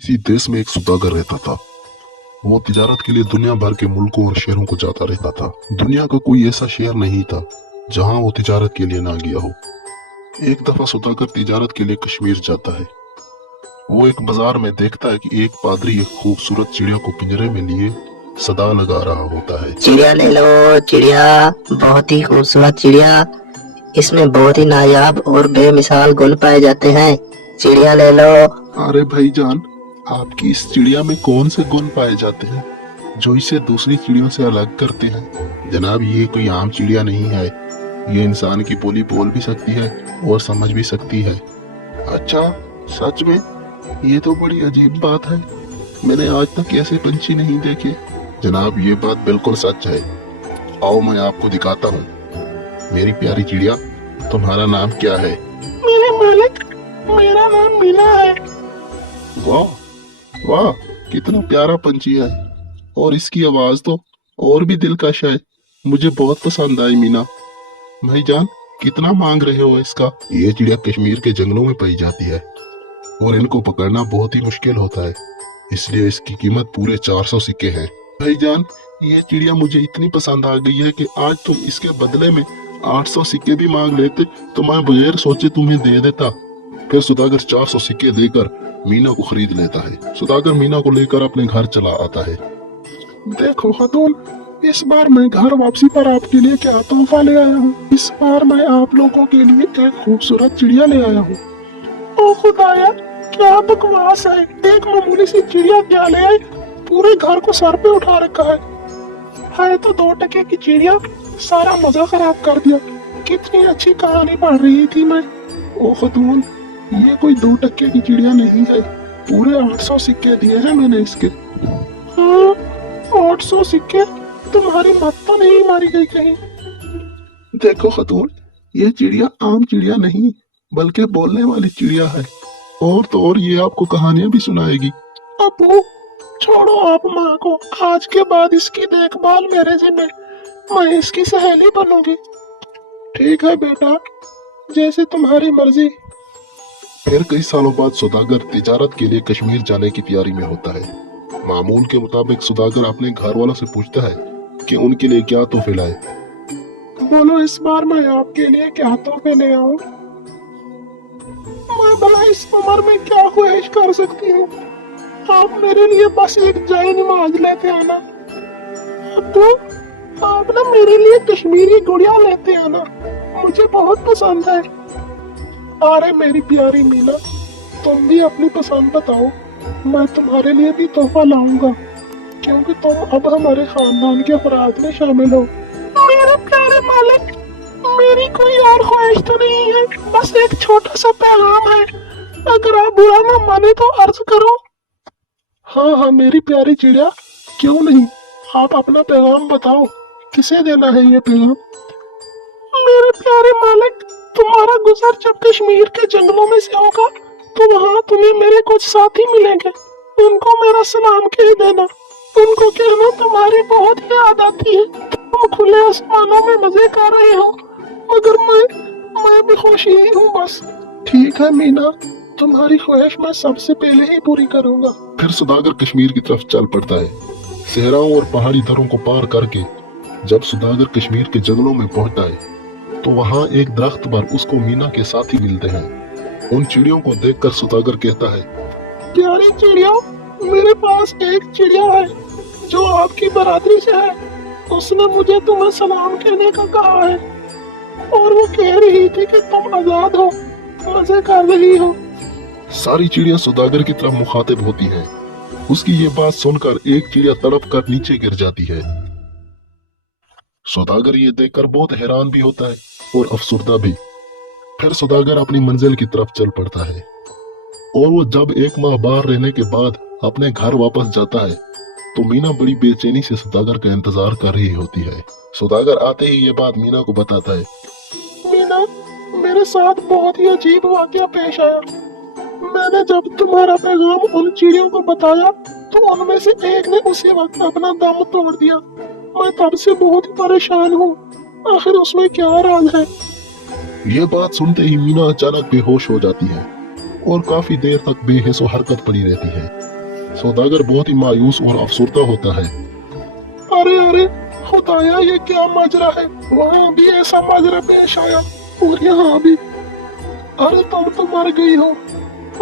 किसी देश में एक सौदागर रहता था। वो तिजारत के लिए दुनिया भर के मुल्कों और शहरों को जाता रहता था। दुनिया का कोई ऐसा शहर नहीं था जहां वो तिजारत के लिए ना गया हो। एक दफा सौदागर तिजारत के लिए कश्मीर जाता है। वो एक बाजार में देखता है कि एक पादरी एक खूबसूरत चिड़िया को पिंजरे में लिए सदा लगा रहा होता है। चिड़िया ले लो, चिड़िया बहुत ही खूबसूरत चिड़िया, इसमें बहुत ही नायाब और बेमिसाल गुण पाए जाते हैं। चिड़िया ले लो। अरे भाईजान, आपकी इस चिड़िया में कौन से गुण पाए जाते हैं जो इसे दूसरी चिड़ियों से अलग करते हैं? जनाब, ये कोई आम चिड़िया नहीं है। ये इंसान की बोली बोल भी सकती है और समझ भी सकती है। अच्छा, सच में? ये तो बड़ी अजीब बात है। मैंने आज तक ऐसे पंछी नहीं देखे। जनाब, ये बात बिल्कुल सच है। आओ मैं आपको दिखाता हूँ। मेरी प्यारी चिड़िया, तुम्हारा नाम क्या है? मेरे मालिक, मेरा नाम मीना है। वाह वाह, कितना प्यारा पंछी है और इसकी आवाज तो और भी दिलकश है। मुझे बहुत पसंद आई मीना। भाईजान, कितना मांग रहे हो इसका? ये चिड़िया कश्मीर के जंगलों में पाई जाती है और इनको पकड़ना बहुत ही मुश्किल होता है, इसलिए इसकी कीमत पूरे 400 सिक्के हैं। भाईजान, ये चिड़िया मुझे इतनी पसंद आ गई है कि आज तुम इसके बदले में 800 सिक्के भी मांग लेते तो मैं बगैर सोचे तुम्हें दे देता। फिर सौदागर 400 सिक्के देकर मीना को खरीद लेता है। सौदागर मीना को लेकर अपने घर चला आता है। देखो खातून, इस बार मैं घर वापसी पर आपके लिए क्या तोहफा ले आया हूँ। इस बार मैं आप लोगों के लिए एक खूबसूरत चिड़िया ले आया हूँ। ओ खुदाया, क्या बकवास है। एक मामूली सी चिड़िया क्या ले आई, पूरे घर को सर पे उठा रखा है तो 2 टके की चिड़िया, सारा मजा खराब कर दिया। कितनी अच्छी कहानी पढ़ रही थी मैं। ओ खातून, ये कोई 2 टके की चिड़िया नहीं है। पूरे 800 सिक्के दिए हैं मैंने इसके। हाँ, 800 सिक्के? तुम्हारी मत तो नहीं मारी गई कहीं? देखो खातून, ये चिड़िया आम चिड़िया नहीं बल्कि बोलने वाली चिड़िया है, और तो और ये आपको कहानियां भी सुनाएगी। अबू, छोड़ो आप माँ को। आज के बाद इसकी देखभाल मेरे जिम्मे। मैं इसकी सहेली बनूंगी। ठीक है बेटा, जैसे तुम्हारी मर्जी। फिर कई सालों बाद सौदागर तिजारत के लिए कश्मीर जाने की तैयारी में होता है। मामूल के मुताबिक सौदागर अपने घर वालों से पूछता है कि उनके लिए क्या तोहफे लाए। बोलो, इस बार मैं आपके लिए क्या तोहफे ले आऊं? मैं भला इस उम्र में क्या ख्वाहिश कर सकती हूँ। आप मेरे लिए बस एक जाए नमाज लेते आना। अब्बू, आप ना मेरे लिए कश्मीरी गुड़िया लेते आना, मुझे बहुत पसंद है। अरे मेरी प्यारी मीना, तुम भी अपनी पसंद बताओ। मैं तुम्हारे लिए भी तोहफा लाऊंगा, क्योंकि तुम अब हमारे खानदान के अफराद में शामिल हो। मेरे प्यारे मालिक, मेरी कोई और ख्वाहिश तो नहीं है, बस एक छोटा सा पैगाम है। अगर आप बुरा ना माने तो अर्ज करो। हाँ हाँ मेरी प्यारी चिड़िया, क्यों नहीं, आप अपना पैगाम बताओ। किसे देना है ये पैगाम? मेरे प्यारे मालिक, तुम्हारा गुजर जब कश्मीर के जंगलों में से होगा तो वहाँ तुम्हें मेरे कुछ साथी मिलेंगे। उनको मेरा सलाम कह देना। उनको कहना तुम्हारी बहुत ही याद आती है। तुम खुले आसमानों में मजे कर रहे हो, मगर मैं भी खुश ही हूँ बस। ठीक है मीना, तुम्हारी ख्वाहिश मैं सबसे पहले ही पूरी करूँगा। फिर सौदागर कश्मीर की तरफ चल पड़ता है। सहराओं और पहाड़ी दरों को पार करके जब सौदागर कश्मीर के जंगलों में पहुंचता है तो वहां एक दरख्त पर उसको मीना के साथी मिलते हैं। उन चिड़ियों को देखकर सौदागर कहता है, प्यारी चिड़िया, मेरे पास एक चिड़िया है जो आपकी बरादरी से है। उसने मुझे तुम्हें सलाम कहने का कहा है और वो कह रही थी कि तुम आजाद हो, मजे कर रही हो। सारी चिड़िया सौदागर की तरफ मुखातिब होती हैं। उसकी ये बात सुनकर एक चिड़िया तड़प कर नीचे गिर जाती है। सौदागर ये देखकर बहुत हैरान भी होता है और अफसुर्दा भी। फिर सौदागर अपनी मंजिल की तरफ चल पड़ता है और वो जब 1 माह बाहर रहने के बाद अपने घर वापस जाता है तो मीना बड़ी बेचैनी से सौदागर का इंतजार कर रही होती है। सौदागर आते ही ये बात मीना को बताता है। मीना, मेरे साथ बहुत ही अजीब वाकया पेश आया। मैंने जब तुम्हारा पैगाम उन चिड़ियों को बताया तो उनमें से एक ने उसी वक्त अपना दम तोड़ दिया। मैं तब से बहुत ही परेशान हूँ। आखिर उसमें क्या राज है? ये बात सुनते ही मीना अचानक बेहोश हो जाती है और काफी देर तक बेहिस हरकत पड़ी रहती है। सौदागर बहुत ही मायूस और अफसरदा होता है। अरे अरे खुदाया, ये क्या माजरा है? वहाँ भी ऐसा माजरा पेश आया और यहाँ भी। अरे तुम तो मर गई हो,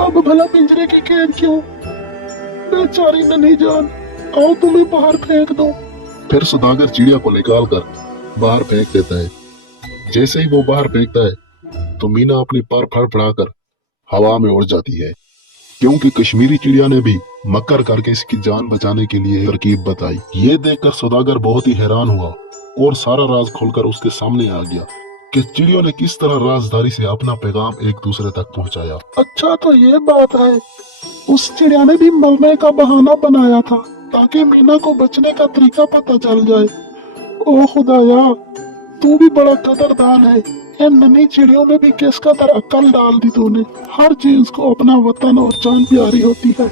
अब भला पिंजरे की कैद क्यों? बेचारी नन्ही जान, आओ तुम्हें बाहर फेंक दो। फिर सौदागर चिड़िया को निकाल कर बाहर फेंक देता है। जैसे ही वो बाहर फेंकता है तो मीना अपनी पर फड़फड़ाकर हवा में उड़ जाती है, क्योंकि कश्मीरी चिड़िया ने भी मक्कर करके इसकी जान बचाने के लिए तरकीब बताई। ये देखकर सौदागर बहुत ही हैरान हुआ और सारा राज खोलकर उसके सामने आ गया कि चिड़ियों ने किस तरह राजधारी से अपना पैगाम एक दूसरे तक पहुंचाया। अच्छा तो ये बात है, उस चिड़िया ने भी मरने का बहाना बनाया था ताकि मीना को बचने का तरीका पता चल जाए। ओ खुदाया, तू भी बड़ा कदरदान है। इन नन्ही चिड़ियों में भी किस कदर अक्ल डाल दी तूने। हर चीज को अपना वतन और जान प्यारी होती है।